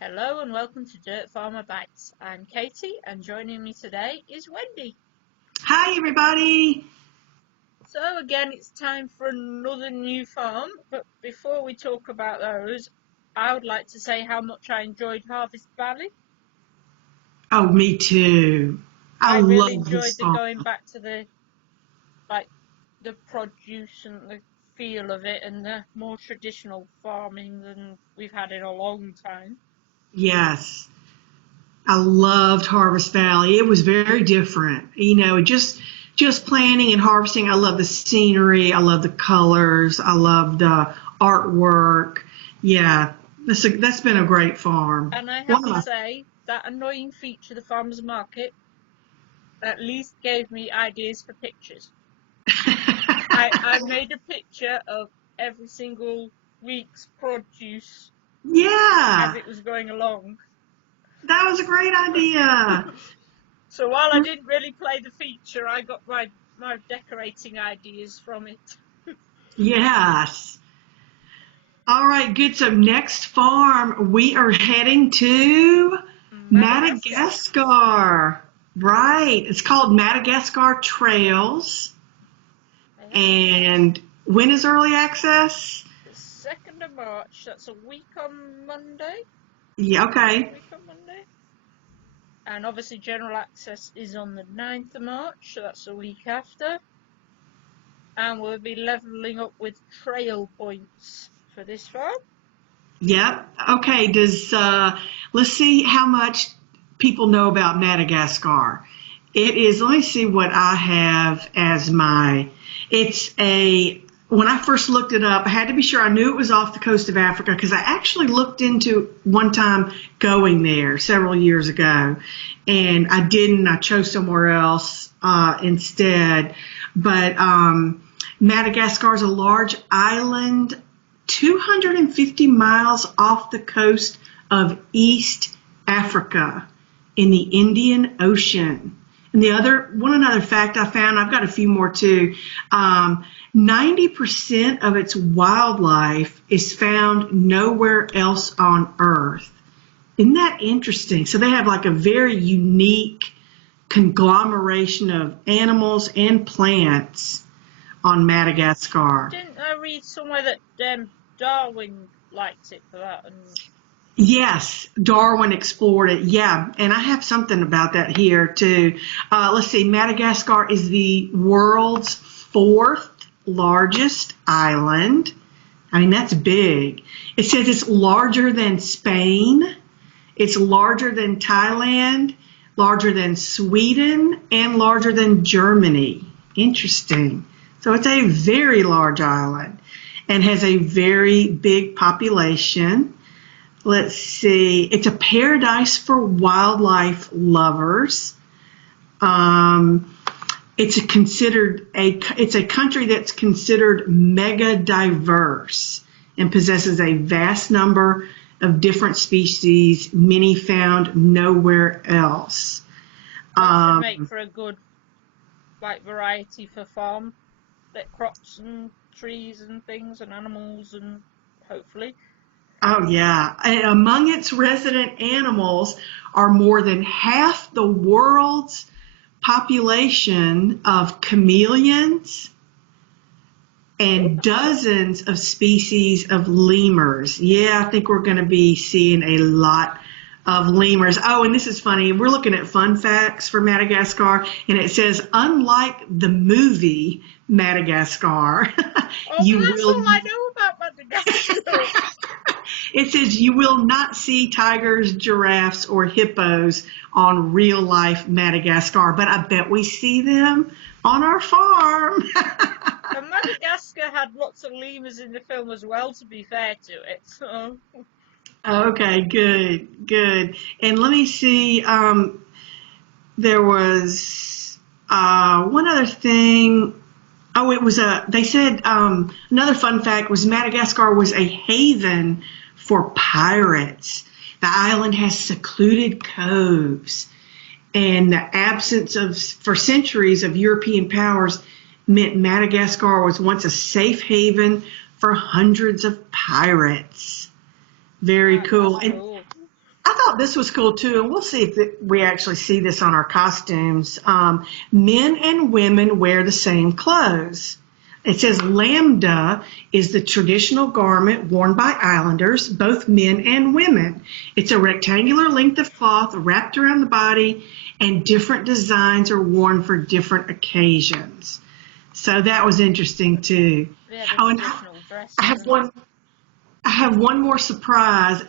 Hello and welcome to Dirt Farmer Bytes. I'm Katy and joining me today is Wendy. Hi everybody! So again, it's time for another new farm, but before we talk about those, I would like to say how much I enjoyed Harvest Valley. Oh, me too. I I really love enjoyed this the song. going back to the produce and the feel of it and the more traditional farming than we've had in a long time. Yes, I loved Harvest Valley. It was very different. Just planting and harvesting. I love the scenery. I love the colors. I love the artwork. Yeah, that's been a great farm. And I have One of to my say, that annoying feature of the farmer's market at least gave me ideas for pictures. I made a picture of every single week's produce as Yeah, it was going along. that was a great idea. So while I didn't really play the feature, I got my decorating ideas from it. Yes. All right, good. So next farm, we are heading to Madagascar. Madagascar. Right. It's called Madagascar Trails. Yeah. And when is early access? The 2nd of March, that's a week on Monday. Yeah, A okay. week on Monday. And obviously general access is on the 9th of March, so that's a week after. And we'll be levelling up with trail points for this farm. Yep. Okay. Let's see how much people know about Madagascar. It is, let me see what I have as when I first looked it up, I had to be sure I knew it was off the coast of Africa because I actually looked into one time going there several years ago and I didn't. I chose somewhere else instead. But Madagascar is a large island 250 miles off the coast of East Africa in the Indian Ocean. And another fact I found, I've got a few more too. 90% of its wildlife is found nowhere else on Earth. Isn't that interesting? So they have like a very unique conglomeration of animals and plants on Madagascar. Didn't I read somewhere that Darwin liked it for that? And Yes, Darwin explored it. Yeah, and I have something about that here too. Let's see, Madagascar is the world's fourth largest island. I mean, that's big. It says it's larger than Spain, it's larger than Thailand, larger than Sweden, and larger than Germany. Interesting. So it's a very large island and has a very big population. Let's see. It's a paradise for wildlife lovers. It's a country that's considered mega diverse and possesses a vast number of different species, many found nowhere else. that should make for a good variety for farm, that crops and trees and things and animals and hopefully. Oh, yeah. And among its resident animals are more than half the world's population of chameleons and dozens of species of lemurs. Yeah, I think we're going to be seeing a lot of lemurs. Oh, and this is funny. We're looking at fun facts for Madagascar, and it says, unlike the movie Madagascar, Oh, you that's will. all I know about Madagascar. It says you will not see tigers, giraffes, or hippos on real life Madagascar, but I bet we see them on our farm. And Madagascar had lots of lemurs in the film as well, to be fair to it. So. Okay, good, good. And let me see, there was one other thing. Oh, they said another fun fact was Madagascar was a haven for pirates. The island has secluded coves, and the absence for centuries of European powers meant Madagascar was once a safe haven for hundreds of pirates. Very That's cool. And cool. I thought this was cool too, and we'll see if we actually see this on our costumes. Men and women wear the same clothes. It says lambda is the traditional garment worn by islanders, both men and women. It's a rectangular length of cloth wrapped around the body, and different designs are worn for different occasions. So that was interesting too. Yeah, the Oh, and traditional dress, I have isn't it? one. I have one more surprise.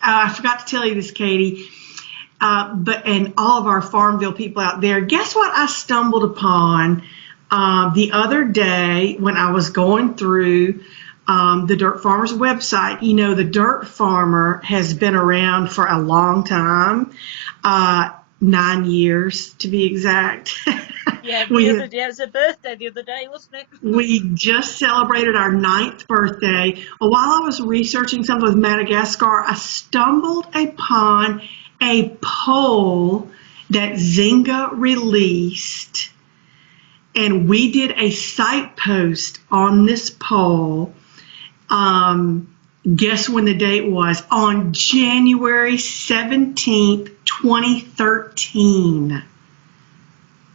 I forgot to tell you this, Katie. And all of our Farmville people out there, guess what I stumbled upon the other day when I was going through the Dirt Farmer's website? You know, the Dirt Farmer has been around for a long time, 9 years to be exact. Yeah, we the have other day, it was a birthday the other day, wasn't it? We just celebrated our 9th birthday. Well, while I was researching something with Madagascar, I stumbled upon a poll that Zynga released, and we did a site post on this poll. Guess when the date was? On January 17th, 2013.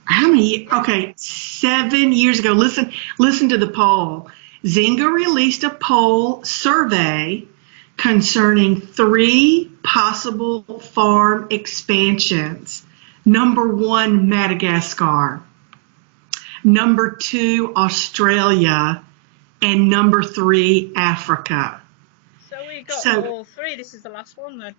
How many? Okay, 7 years ago. Listen to the poll. Zynga released a poll survey concerning 3 possible farm expansions. Number 1, Madagascar. Number 2, Australia. And number 3, Africa. So we got So, all 3. This is the last one then.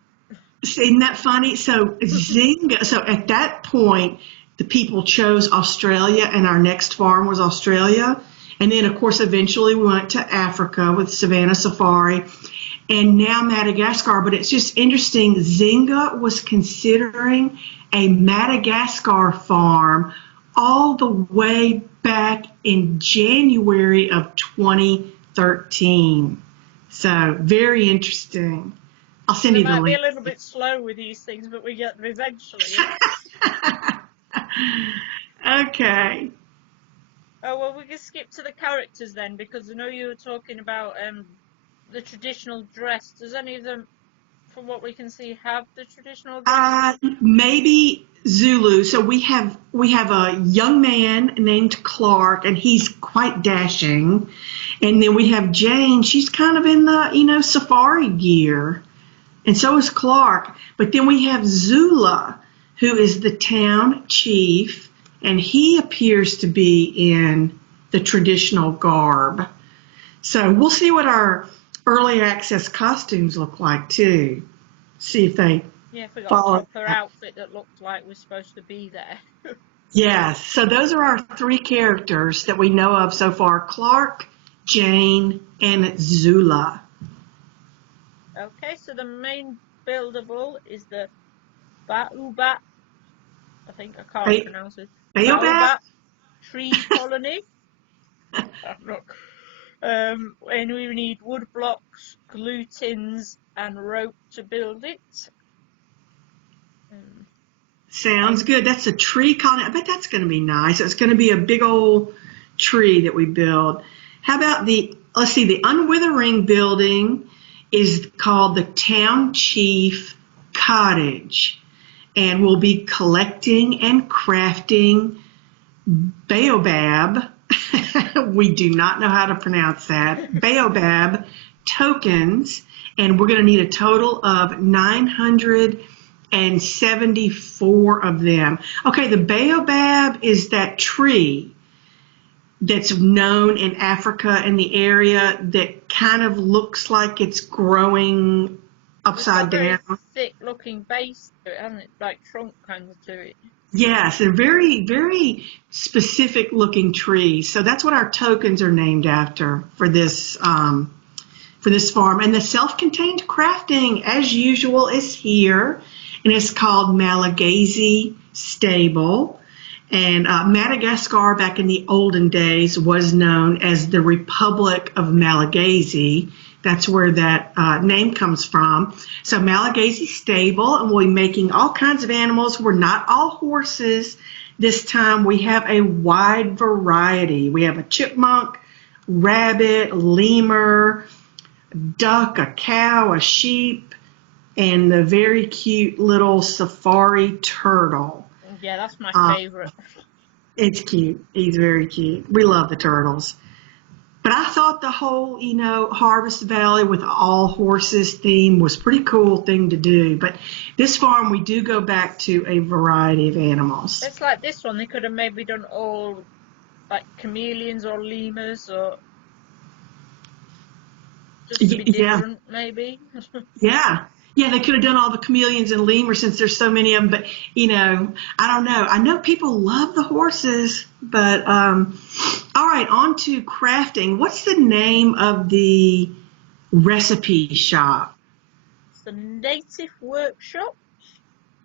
isn't that funny? So Zynga, so at that point, the people chose Australia, and our next farm was Australia. And then, of course, eventually we went to Africa with Savannah Safari, and now Madagascar. But it's just interesting. Zynga was considering a Madagascar farm all the way back in January of 2013. So very interesting. I'll send They you the might be link. a little bit slow with these things, but we get them eventually. Okay. Oh, well, we can skip to the characters then, because I know you were talking about the traditional dress. Does any of them, from what we can see, have the traditional dress? Maybe Zulu. So we have a young man named Clark, and he's quite dashing. And then we have Jane. She's kind of in the safari gear, and so is Clark. But then we have Zula, who is the town chief, and he appears to be in the traditional garb. So we'll see what our early access costumes look like too. See if they Yeah, if we got follow a proper outfit that looked like we're supposed to be there. Yes. So those are our 3 characters that we know of so far: Clark, Jane, and Zula. Okay, so the main buildable is the Baobab. I think I can't pronounce it. Baobab? Baobab tree colony. I'm not. And we need wood blocks, glue tins, and rope to build it. Sounds good. That's a tree colony. I bet that's going to be nice. It's going to be a big old tree that we build. How about the Unwithering building is called the Town Chief Cottage. And we'll be collecting and crafting Baobab. We do not know how to pronounce that. Baobab tokens. And we're going to need a total of 974 of them. Okay, the baobab is that tree that's known in Africa and the area that kind of looks like it's growing upside down. Very thick looking base to it, hasn't it? Like trunk kind of to it. Yes, they're very, very specific looking trees. So that's what our tokens are named after for this farm. And the self-contained crafting, as usual, is here, and it's called Malagasy Stable. And Madagascar, back in the olden days, was known as the Republic of Malagasy. That's where that name comes from. So Malagasy Stable, and we'll be making all kinds of animals. We're not all horses this time. We have a wide variety. We have a chipmunk, rabbit, lemur, duck, a cow, a sheep, and the very cute little safari turtle. Yeah, that's my Uh, favorite. it's cute. He's very cute. We love the turtles. But I thought the whole, Harvest Valley with all horses theme was pretty cool thing to do. But this farm, we do go back to a variety of animals. It's like this one. They could have maybe done all like chameleons or lemurs, or just to be Yeah, different, maybe. yeah. Yeah, they could have done all the chameleons and lemurs since there's so many of them. But, I don't know. I know people love the horses. But, all right, on to crafting. What's the name of the recipe shop? It's the Native Workshop.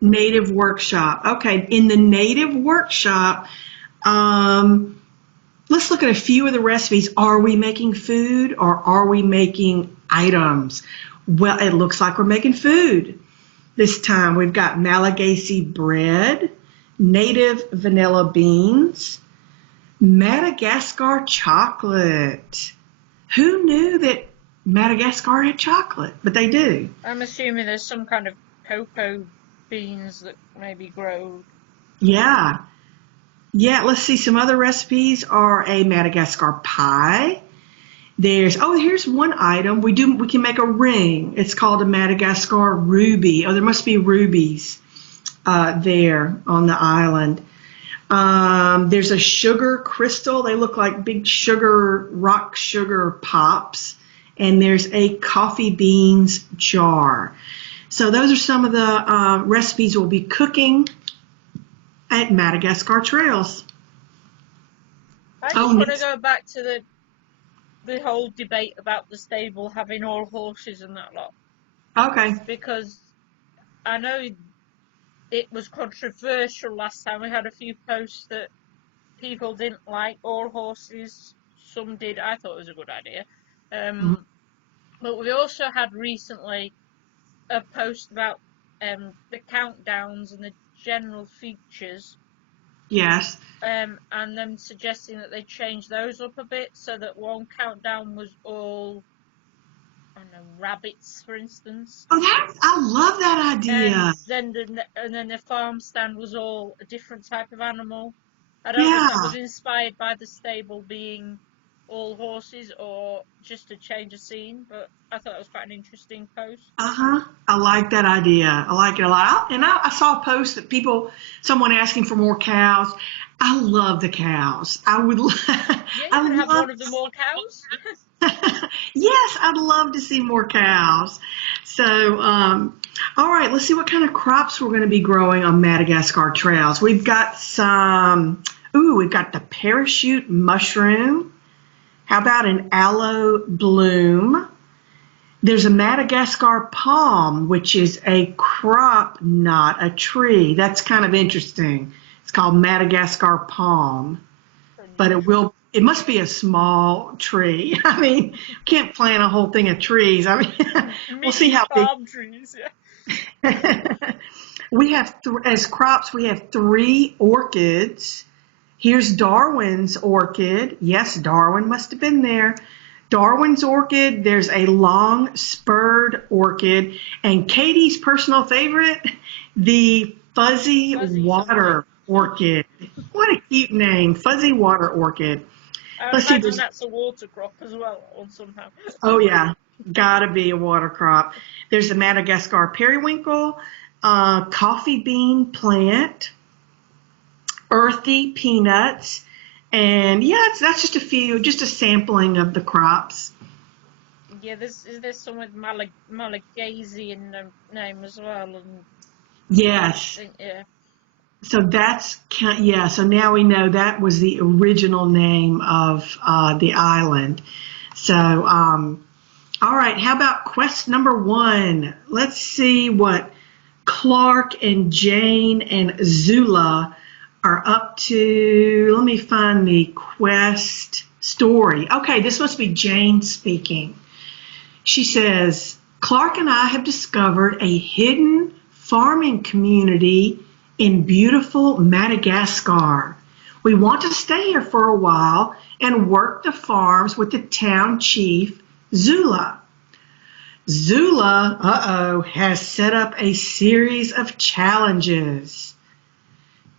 Native Workshop. Okay, in the Native Workshop, um, let's look at a few of the recipes. Are we making food or are we making items? Well, it looks like we're making food this time. We've got Malagasy bread, native vanilla beans, Madagascar chocolate. Who knew that Madagascar had chocolate? But they do. I'm assuming there's some kind of cocoa beans that maybe grow. Yeah. Yeah, let's see. Some other recipes are a Madagascar pie. Here's one item. We can make a ring. It's called a Madagascar ruby. Oh, there must be rubies there on the island. There's a sugar crystal. They look like big rock sugar pops. And there's a coffee beans jar. So those are some of the recipes we'll be cooking at Madagascar Trails. I just want to go back to the whole debate about the stable having all horses and that lot. Okay. Because I know it was controversial last time. We had a few posts that people didn't like all horses. Some did. I thought it was a good idea. But we also had recently a post about the countdowns and the general features. Yes. And them suggesting that they change those up a bit so that one countdown was all, I don't know, rabbits, for instance. Oh, I love that idea. And then the farm stand was all a different type of animal. I don't know if that was inspired by the stable being all horses or just to change a scene, but I thought it was quite an interesting post. I like that idea. I like it a lot. And I saw a post that someone asking for more cows. I love the cows. I would. Yeah, you can have one of the more cows. Yes, I'd love to see more cows. So, all right, let's see what kind of crops we're going to be growing on Madagascar Trails. We've got we've got the parachute mushroom. How about an aloe bloom? There's a Madagascar palm, which is a crop, not a tree. That's kind of interesting. It's called Madagascar palm, but it must be a small tree. I mean, can't plant a whole thing of trees. I mean, we'll see how big. Palm trees, yeah. We have, as crops, we have 3 orchids. Here's Darwin's orchid. Yes, Darwin must have been there. Darwin's orchid. There's a long spurred orchid. And Katy's personal favorite, the fuzzy water orchid. What a cute name, fuzzy water orchid. Let's see, that's a water crop as well, or somehow. Oh, yeah. Gotta be a water crop. There's a Madagascar periwinkle, coffee bean plant, earthy peanuts, and that's just a sampling of the crops. Yeah, is there some with Malagasy in the name as well? And yes. Yeah. So so now we know that was the original name of the island. So, all right, how about quest number 1? Let's see what Clark and Jane and Zula are up to. Let me find the quest story. Okay, this must be Jane speaking. She says, Clark and I have discovered a hidden farming community in beautiful Madagascar. We want to stay here for a while and work the farms with the town chief, Zula. Zula, has set up a series of challenges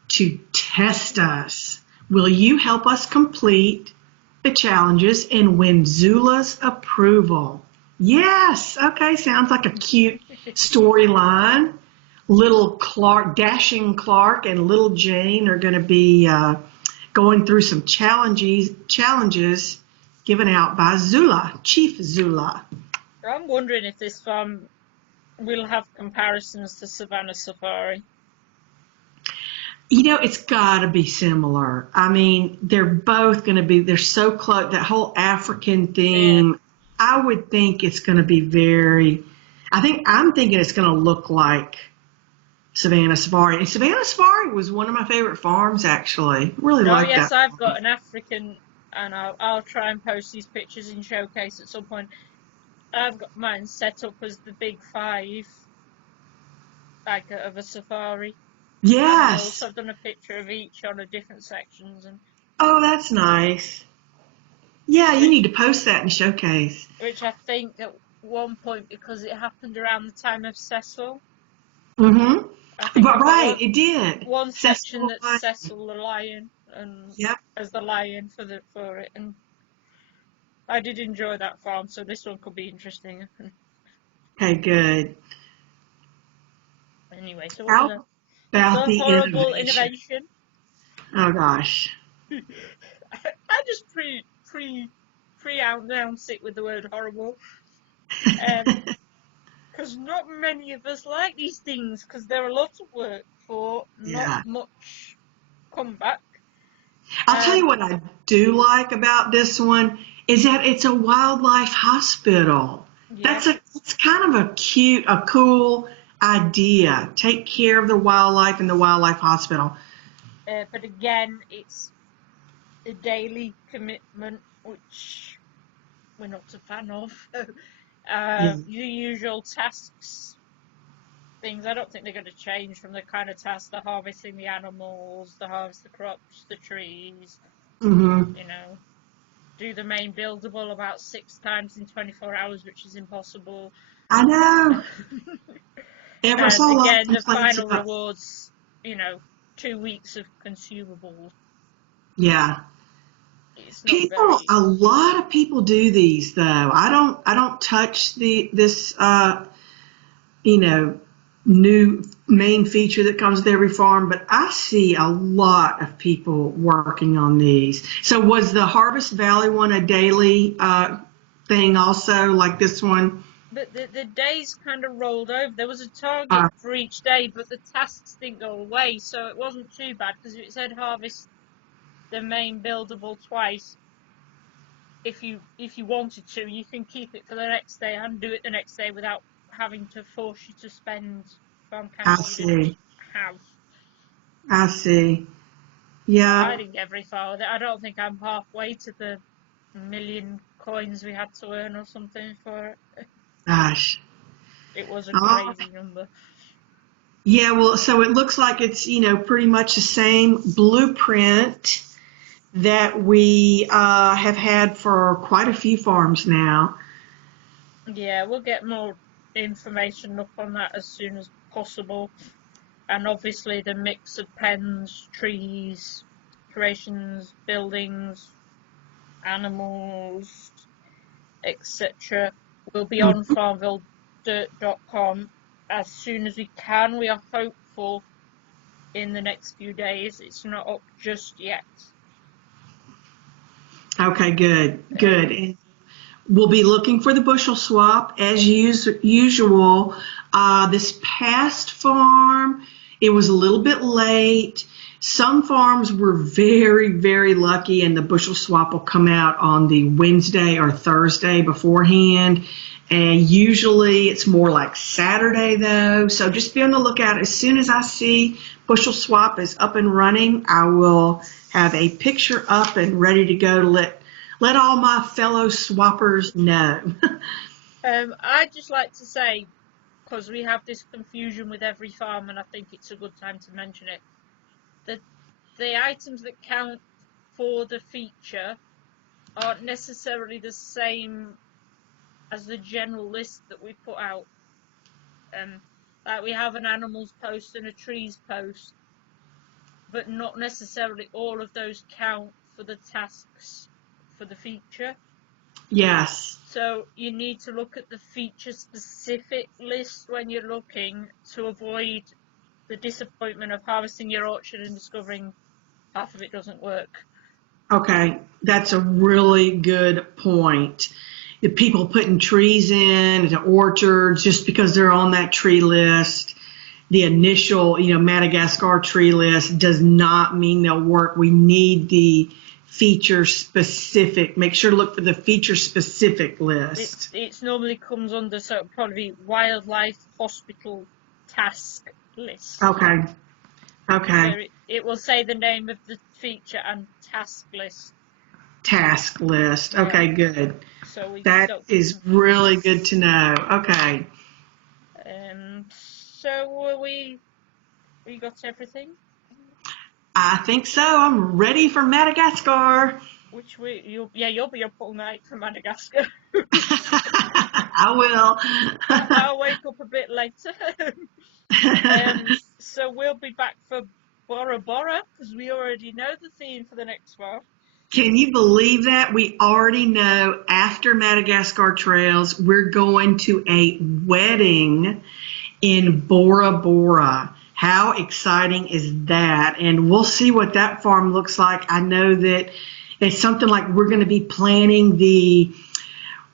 to test us. Will you help us complete the challenges and win Zula's approval? Yes. Okay. Sounds like a cute storyline. Little Clark, Dashing Clark, and little Jane are going to be going through some challenges given out by Zula, Chief Zula. I'm wondering if this farm will have comparisons to Savannah Safari. It's got to be similar. I mean, they're both going to be, they're so close. That whole African theme, Yeah. I would think it's going to be I'm thinking it's going to look like Savannah Safari. And Savannah Safari was one of my favorite farms, actually. Really Oh like yes, that. I've got an African, and I'll try and post these pictures in Showcase at some point. I've got mine set up as the big five, like of a safari, and I've Yes. also done a picture of each on the different sections, and Oh, that's nice. Yeah, you which, need to post that and showcase. which I think at one point, because it happened around the time of Cecil, Mm-hmm. I think But I've got right, it did. one section Cecil. that's Cecil the lion, and Yep. as the lion for it, and I did enjoy that farm, so this one could be interesting. Okay, good. Anyway, so what was How that? about The the horrible innovation? innovation. Oh gosh. I just pre-announce it with the word horrible, because not many of us like these things, because they're a lot of work for not Yeah. much comeback. I'll tell you what I do like about this one is that it's a wildlife hospital. Yeah, It's kind of a cool idea. Take care of the wildlife in the wildlife hospital. but again, it's a daily commitment, which we're not a fan of. Yeah. The usual tasks, things. I don't think they're going to change from the kind of tasks: the harvesting the animals, the harvest the crops, the trees. Mm-hmm. You know, do the main buildable about 6 times in 24 hours, which is impossible. I know. I And saw a lot of again, the complaints final about. rewards, 2 weeks of consumables. Yeah. It's not very. A lot of people do these though. I don't touch this you know, new main feature that comes with every farm, but I see a lot of people working on these. So was the Harvest Valley one a daily thing also, like this one? But the days kind of rolled over. There was a target Uh, for each day, but the tasks didn't go away, so it wasn't too bad because it said harvest the main buildable twice. If you wanted to, you can keep it for the next day and do it the next day without having to force you to spend farm I cash you didn't see. have. I see. But Yeah. I didn't get very far with it. I don't think I'm halfway to the million coins we had to earn or something for it. Gosh. It was a Oh, crazy number. yeah. Well, so it looks like it's, pretty much the same blueprint that we have had for quite a few farms now. Yeah, we'll get more information up on that as soon as possible. And obviously the mix of pens, trees, creations, buildings, animals, etc. will be on Mhm. farmvilledirt.com as soon as we can. We are hopeful in the next few days. It's not up just yet. Okay, good, good. Um, And we'll be looking for the bushel swap as usual. This past farm, it was a little bit late. Some farms were very, very lucky, and the bushel swap will come out on the Wednesday or Thursday beforehand. And usually it's more like Saturday, though. So just be on the lookout. As soon as I see bushel swap is up and running, I will have a picture up and ready to go to let all my fellow swappers know. I'd just like to say, because we have this confusion with every farm, and I think it's a good time to mention it, that the items that count for the feature aren't necessarily the same as the general list that we put out. Like we have an animals post and a trees post, but not necessarily all of those count for the tasks for the feature. Yes. So you need to look at the feature specific list when you're looking, to avoid the disappointment of harvesting your orchard and discovering half of it doesn't work. Okay, that's a really good point. The people putting trees in the orchards just because they're on that tree list, the initial, Madagascar tree list, does not mean they'll work. We need the feature specific. Make sure to look for the feature specific list. It normally comes under, so it'll probably be wildlife hospital task list. Okay. Okay. It will say the name of the feature and task list. Task list. Okay, good. So that is really good to know. Okay. So we got everything? I think so. I'm ready for Madagascar. You'll be up all night for Madagascar. I will. I'll wake up a bit later. So we'll be back for Bora Bora, because we already know the theme for the next one. Can you believe that? We already know after Madagascar Trails, we're going to a wedding in Bora Bora. How exciting is that? And we'll see what that farm looks like. I know that it's something like we're going to be planning the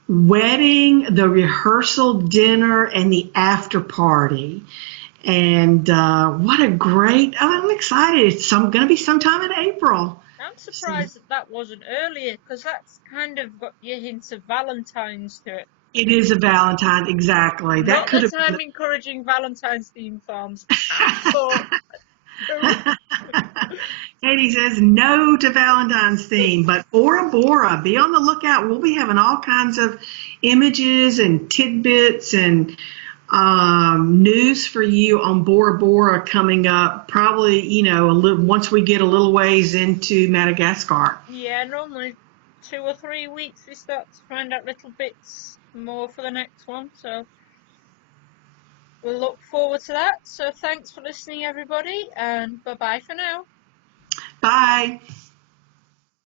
wedding, the rehearsal dinner, and the after party. And what a great, I'm excited. It's going to be sometime in April. I'm surprised that wasn't earlier, because that's kind of got your hints of Valentine's to it. It is a Valentine's, exactly. Not that I'm encouraging Valentine's themed farms at all. Katy says no to Valentine's theme, but Bora Bora, be on the lookout. We'll be having all kinds of images and tidbits and news for you on Bora Bora coming up, probably, once we get a little ways into Madagascar. Yeah, normally 2 or 3 weeks we start to find out little bits more for the next one, so we'll look forward to that. So thanks for listening, everybody, and bye-bye for now. Bye.